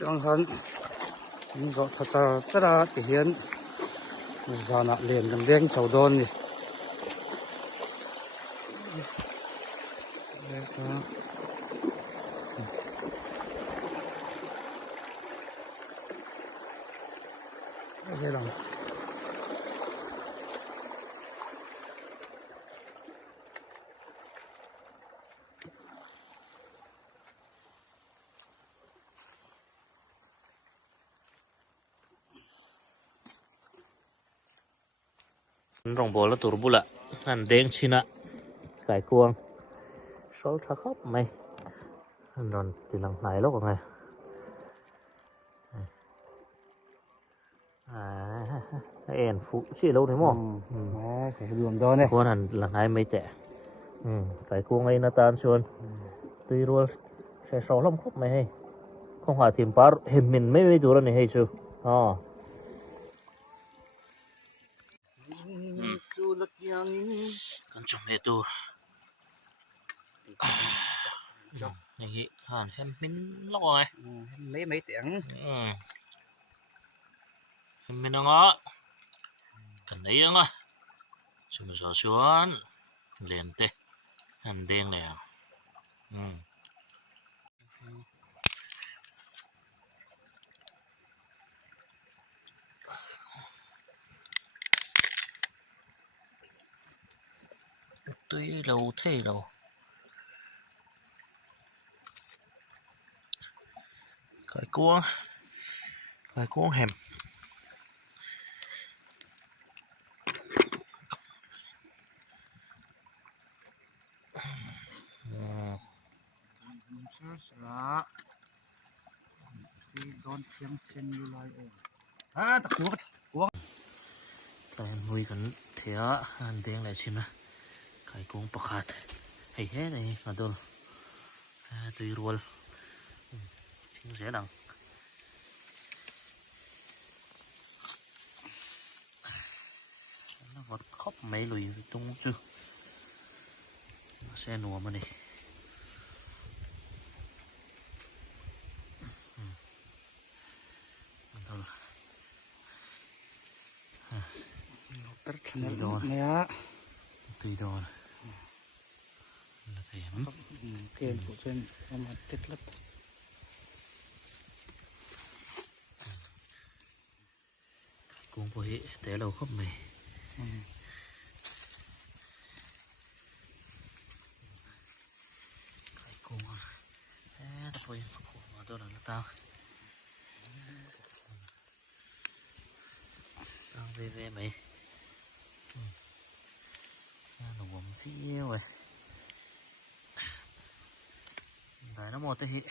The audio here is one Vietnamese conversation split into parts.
Trong hắn gió thật rất là thể hiện ra nạ liền gần đen chầu đôn đi. Đây là rong bò là tụi bula anh đen china cái cuồng số thắc khóc mày anh rồi thì lần này lúc rồi em phụ chỉ lâu thế mà cái đường đó này cuồng anh lần này mấy tệ cái cuồng ấy nó tan xuân tuy rồi sẽ số lắm khóc mày hay không phải tìm par hình mình mấy đứa này hay chưa con chồng mẹ tôi này hàn hem min lóc rồi mấy tiếng hem min nó cần đấy đó chúng mình gió xuống liền tê hành đen này tuy lâu thế đâu cái cuốn hẻm cái mùi cần thẻ hành đen này xin à cái cuốn bạc hạt hay hết này mà tôi tuy rồi chính sẽ đằng nó vật khóc mấy lùi tung chưa xe nùa mà này tùy đồ tùy đồ là thèm tiền của trên mà tết lắm cũng có hệ té đầu khóc mày cái cô tập thôi mà tôi là tao tao về mày nó bấm xíu rồi tại nó một cái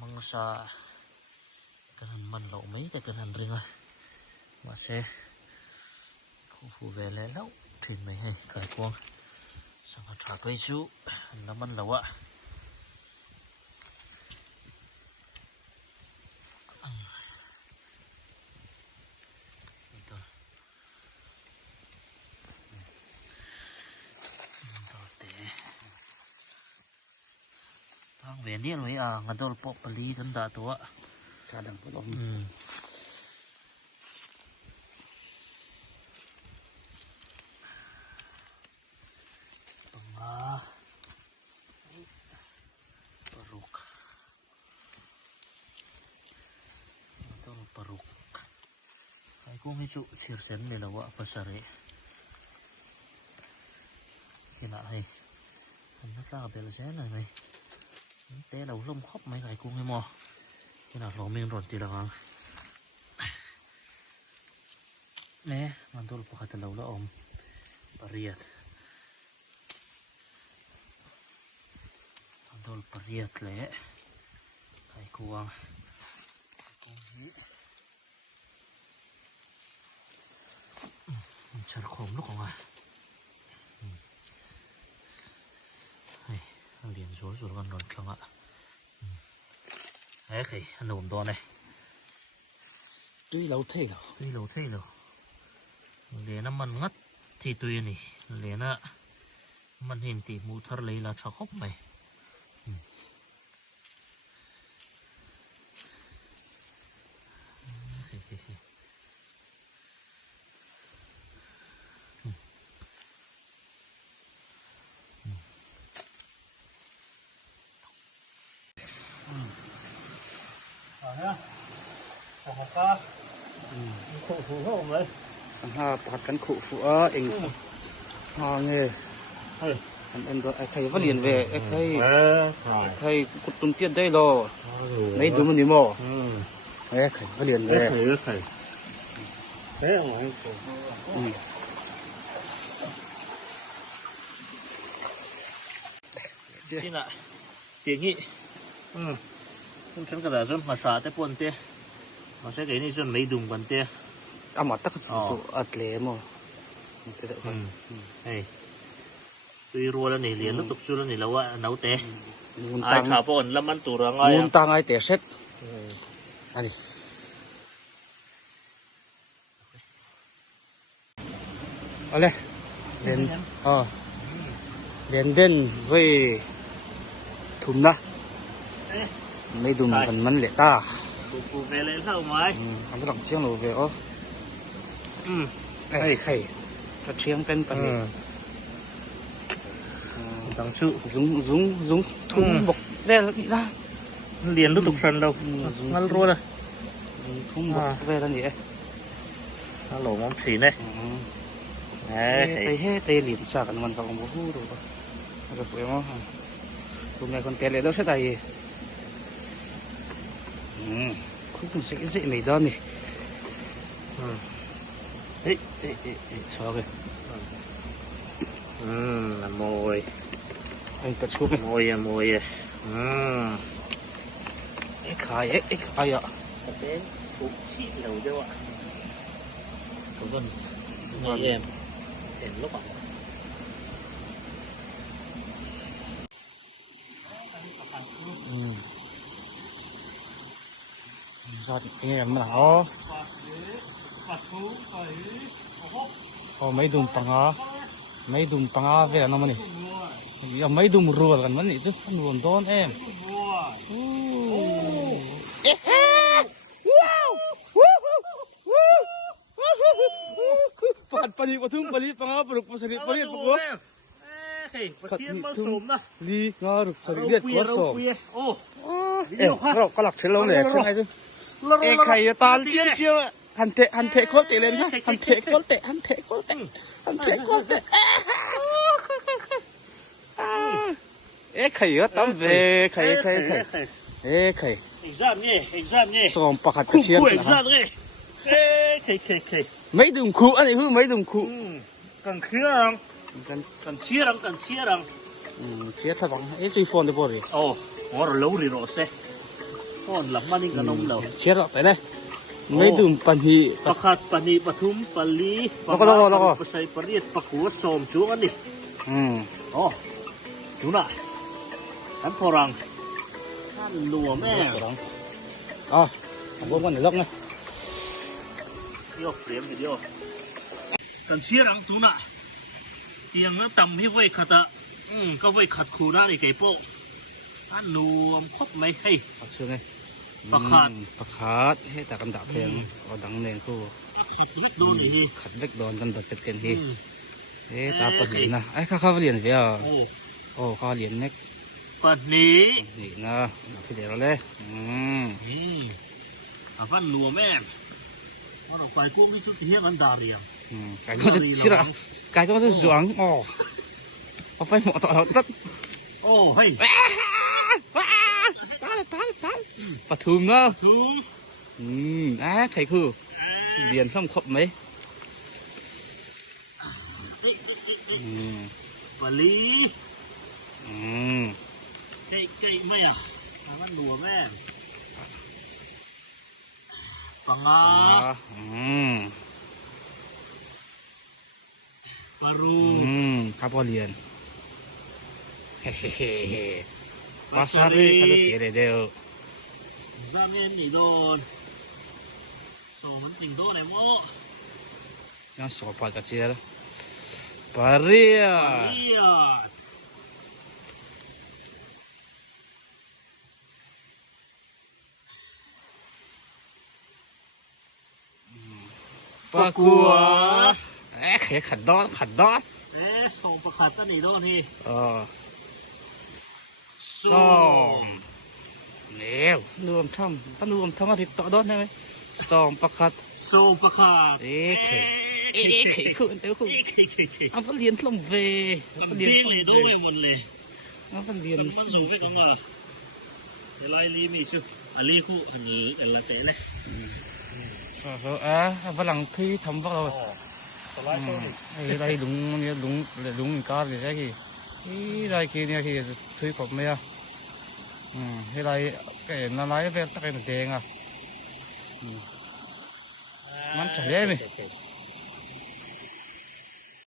măng sa cái hình mình lộ mấy cái hình riêng rồi mà xe khu phụ về lấy lâu thì mày hay cái con xong rồi trả quay chú nó mình lâu ạ thang về điên rồi à ngân đôi bọc bali gần đãตัวcả đằng của ông paruk ay kung hisu sirsen nila wa pasari kina hay nó ra bel sen này mày té đầu lông khóc mấy cái cung hay mò cái nào lò miếng rồi thì là ngon nè mình tôi phải thật lâu đó ông pariat mình tôi pariat lẽ cái cuồng chặt khóm lúc không à liền số rồi con đòn không ạ đấy cái nổm to này tuy lâu thế rồi để nó mình ngắt thì tùy này để nó mình hình thì mù thar lấy là cho khóc mày ha ta kan khu phụ eng ha nghe anh đó thầy phát liền về thầy cút tung tiền đây lo mấy đứa mình đi mò thầy phát liền về thế mà anh là tiếng nghị không chân cái là rồi mà xả tới buồn tê mà sẽ cái này rồi mấy đùng buồn tê mà tắc phụ lệ mà này tuy rùa là này liền lúc tục xưa là này làว่าnấu té ai thả bồn lâm ăn tủ rồi ngay muốn tăng ai té xét anh ở đây đến đến đến với thùng đó mấy đùng còn mắn lệ ta phụ về lên sao mày anh có đọc chiếng đồ về ó đây khay nó chiếng tên phần này đằng chữ dùng thùng bọc đây là gì đó liền lúc tục sân đâu ngăn rùa này dùng thùng bọc về là gì nó lỗ móng chỉ này tây hết tây liền sạc anh mình còn một hú rồi được phải không hôm nay con té lại đâu sẽ tay cũng sẽ dễ mày đơn đi đấy sao kìa là mồi anh cất xuống mồi ít khai ạ cái phụ chỉ đầu cho ạ cảm ơn ngày em lúc ạ giọt nghe em nào mấy đùng bằng về là nó mà nè mấy đùng rùa gần vẫn nè chứ rùa đón em Pani patung pali panga peruk pasari pali pukul. Thiên mơ sớm đó. Đi ngó được sari liệt quá sổ. Rau có lọc trên lâu này trên này chứ. Khay tan chiên chiêu hành thể khót tệ lên ha. Hành thể khót tệ. Khay tắm về khay. Khay. Exam nhé. Xóm bạc hạt chiên. Khay. Mấy đồng cụ anh ấy hư mấy đồng cụ. Cần khía cần chia răng. Chia thật bằng ấy chui phone được bao rồi. Ngó rồi lâu rồi xe. Phone lắm mà nên cần ông đầu. Chia rồi tới đây. Mấy đồng pan hi. Pakat pani patum pali. Loko. Pasay pariat pakuwa som chú anh đi. Chú nào. Hắn phò rằng. Hắn lùa mẹ. Không con này lốc này. Yo, frame video. Cần chia răng tú nạ. Tiếng nó tầm hi vây khát ạ. Có vây khát khu ra để cái bộ. Hắn nuông khóc mấy hay. Bạc xương này. Bạc khát. Hết ta cầm đạp phèn. Ở đằng nền khu. Khát vết đồn cần bật tiền hi. Thế ta bật liền nè. Ai khá liền về à. Khá liền nè. Bật ní. Nhìn nè. Thì để nó lên. Văn nuông mẹ. Nó quay cuống đi chút thì hiếp ăn đà đi à. Cái con rất cái con rất doáng có phải mọ tọt tất hay tán và thùm nữa thầy khử liền không khập mấy và lý cây mày à nó đùa mẹ bằng baru kapalian pasari kalau kira deo zaman ni don so penting don emo jangan sopan kecil paria ปะกัวเขยขัดดอนส่งประคัดตั้งนี่โน่นนี่ซ้อมเนี่ยรวมทำถ้ารวมทำอาทิตย์ต่อดอนได้ไหมซ้อมประคัดส่งประคัดเขยคุณเดี๋ยวคุณเอาไปเรียนลมเวเรียนเลยด้วยหมดเลยเอาไปเรียนต้องสูงไปกันมาอะไรลีมีชื่ออะไรคู่อันนี้อะไรเตะเลยฝรั่งที่ทำพวกเราđây đúng có thì sẽ khi đây kia này thì thuê cọp mấy à cái đây cái nó lấy về tắc cái tiền à mắm chả dễ mày